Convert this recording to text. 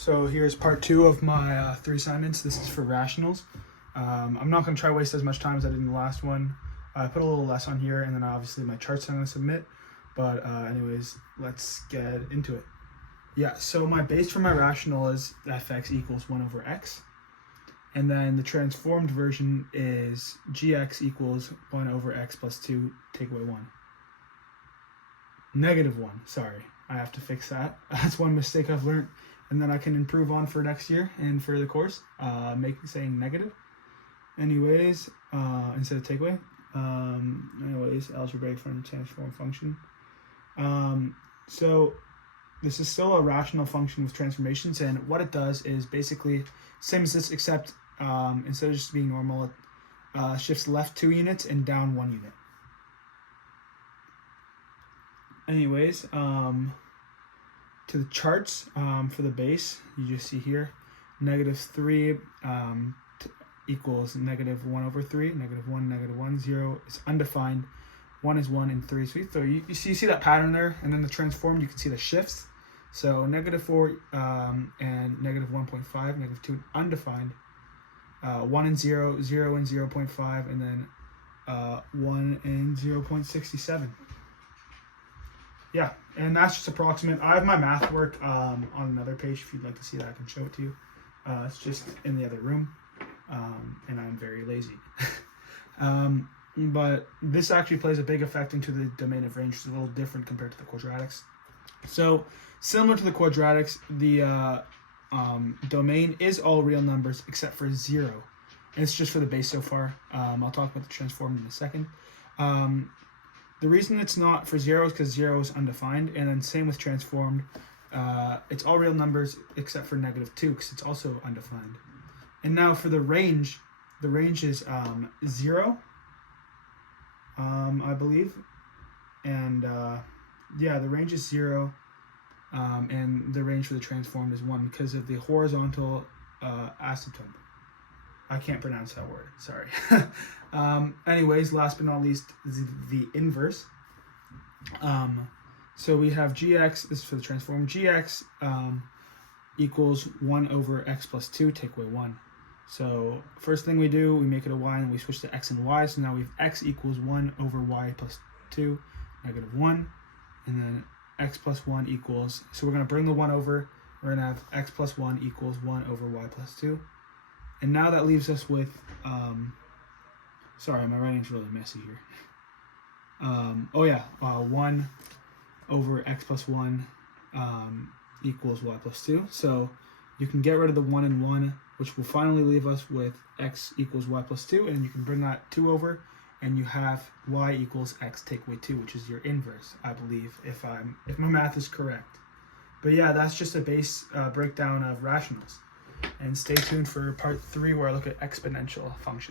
So here's part 2 of my 3 assignments. This is for rationals. I'm not going to try to waste as much time as I did in the last one. I put a little less on here, and then obviously my charts I'm going to submit. But anyways, let's get into it. Yeah, so my base for my rational is fx equals 1 over x. And then the transformed version is gx equals 1 over x plus 2, take away 1. Negative 1, sorry. I have to fix that. That's one mistake I've learned. And then I can improve on for next year and for the course, saying negative. Anyways, instead of takeaway. Anyways, algebraic from transform function. So this is still a rational function with transformations, and what it does is basically same as this, except instead of just being normal, it shifts left 2 units and down 1 unit. Anyways, to the charts for the base, you just see here, -3 equals -1 over 3, -1, -1, 0 is undefined, 1 is 1, and 3 is 3. So you see that pattern there, and then the transform, you can see the shifts. So -4 and -1.5, -2 undefined, 1 and 0, 0 and 0.5, and then 1 and 0.67. Yeah, and that's just approximate. I have my math work on another page. If you'd like to see that, I can show it to you. It's just in the other room, and I'm very lazy. But this actually plays a big effect into the domain of range, which is a little different compared to the quadratics. So similar to the quadratics, the domain is all real numbers except for 0. And it's just for the base so far. I'll talk about the transformed in a second. The reason it's not for 0 is because 0 is undefined, and then same with transformed. It's all real numbers except for -2 because it's also undefined. And now for the range is 0, I believe. And yeah, the range is 0, and the range for the transformed is 1 because of the horizontal asymptote. I can't pronounce that word, sorry. Anyways, last but not least, the inverse. So we have gx, this is for the transform, gx equals 1 over x plus 2, take away 1. So first thing we do, we make it a y and we switch to x and y. So now we have x equals 1 over y plus 2, -1. And then x plus 1 equals, so we're going to bring the 1 over. We're going to have x plus 1 equals 1 over y plus 2. And now that leaves us with, sorry, my writing's really messy here. 1 over x plus 1 equals y plus 2. So you can get rid of the 1 and 1, which will finally leave us with x equals y plus 2, and you can bring that 2 over, and you have y equals x take away 2, which is your inverse, I believe, if my math is correct. But yeah, that's just a base breakdown of rationals. And stay tuned for part 3 where I look at exponential functions.